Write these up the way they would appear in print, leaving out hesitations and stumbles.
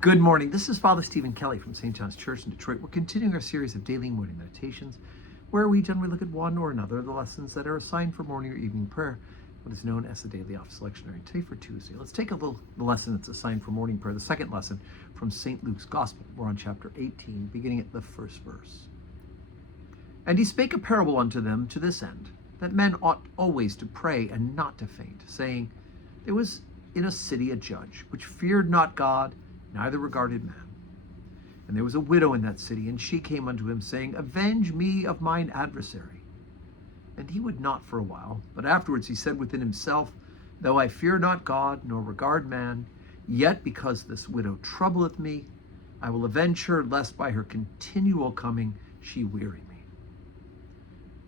Good morning. This is Father Stephen Kelly from St. John's Church in Detroit. We're continuing our series of daily morning meditations, where we generally look at one or another of the lessons that are assigned for morning or evening prayer, what is known as the daily office lectionary. Today for Tuesday, let's take a little lesson that's assigned for morning prayer, the second lesson from St. Luke's Gospel. We're on chapter 18, beginning at the first verse. And he spake a parable unto them to this end, that men ought always to pray and not to faint, saying, There was in a city a judge, which feared not God, neither regarded man. And there was a widow in that city, and she came unto him, saying, Avenge me of mine adversary. And he would not for a while, but afterwards he said within himself, Though I fear not God, nor regard man, yet because this widow troubleth me, I will avenge her, lest by her continual coming she weary me.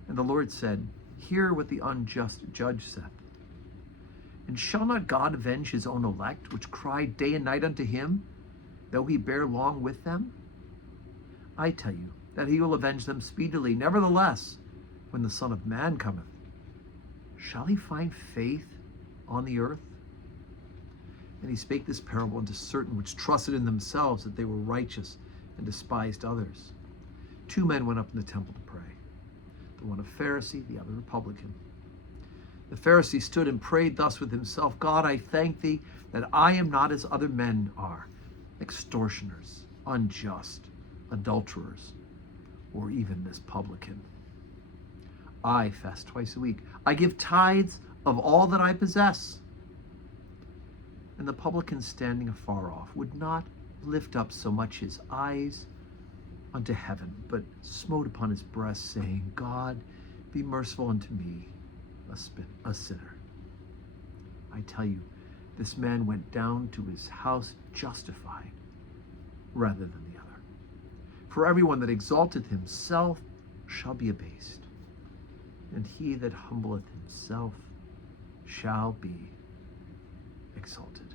And the Lord said, Hear what the unjust judge saith. And shall not God avenge his own elect, which cry day and night unto him, though he bear long with them? I tell you that he will avenge them speedily. Nevertheless, when the Son of Man cometh, shall he find faith on the earth? And he spake this parable unto certain which trusted in themselves that they were righteous and despised others. 2 men went up in the temple to pray, the one a Pharisee, the other a publican. The Pharisee stood and prayed thus with himself, God, I thank thee that I am not as other men are, extortioners, unjust, adulterers, or even this publican. I fast twice a week. I give tithes of all that I possess. And the publican, standing afar off, would not lift up so much his eyes unto heaven, but smote upon his breast, saying, God, be merciful unto me, a sinner. I tell you, this man went down to his house justified rather than the other. For everyone that exalteth himself shall be abased, and he that humbleth himself shall be exalted.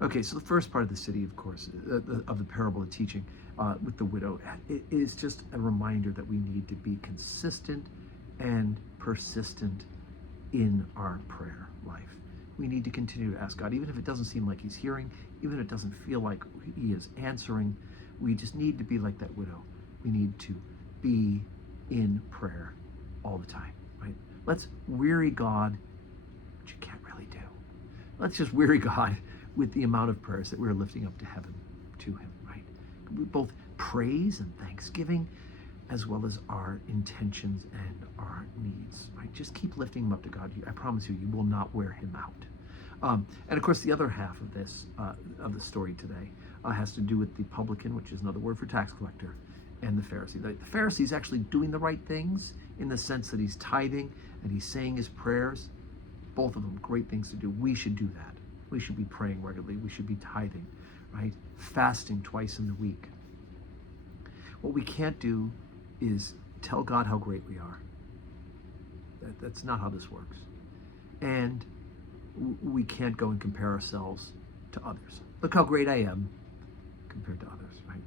Okay, so the first part of the city, of course, of the parable of teaching with the widow, it is just a reminder that we need to be consistent and persistent in our prayer life. We need to continue to ask God, even if it doesn't seem like he's hearing, even if it doesn't feel like he is answering. We just need to be like that widow. We need to be in prayer all the time, right? Let's weary God, which you can't really do. Let's just weary God with the amount of prayers that we're lifting up to heaven, to him, right? Both praise and thanksgiving, as well as our intentions and our needs, right? Just keep lifting him up to God. I promise you, you will not wear him out. And of course, the other half of this, of the story today, has to do with the publican, which is another word for tax collector, and the Pharisee. The Pharisee is actually doing the right things in the sense that he's tithing and he's saying his prayers. Both of them, great things to do. We should do that. We should be praying regularly. We should be tithing, right? Fasting twice in the week. What we can't do is tell God how great we are. That's not how this works. And we can't go and compare ourselves to others. Look how great I am compared to others, right?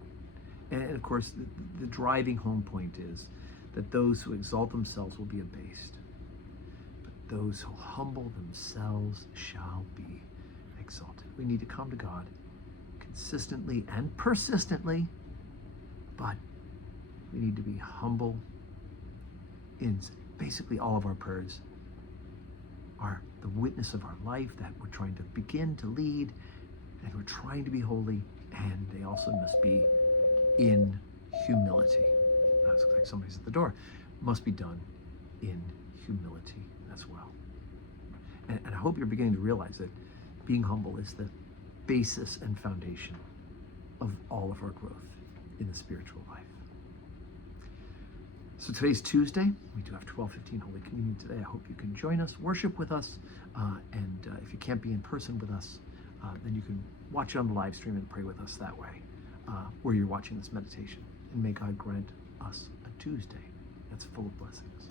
And of course, the driving home point is that those who exalt themselves will be abased, but those who humble themselves shall be exalted. We need to come to God consistently and persistently, but we need to be humble in basically all of our prayers are the witness of our life, that we're trying to begin to lead, and we're trying to be holy, and they also must be in humility. That looks like somebody's at the door. Must be done in humility as well. And I hope you're beginning to realize that being humble is the basis and foundation of all of our growth in the spiritual life. So today's Tuesday. We do have 12:15 Holy Communion today. I hope you can join us, worship with us, and if you can't be in person with us, then you can watch it on the live stream and pray with us that way, where you're watching this meditation. And may God grant us a Tuesday that's full of blessings.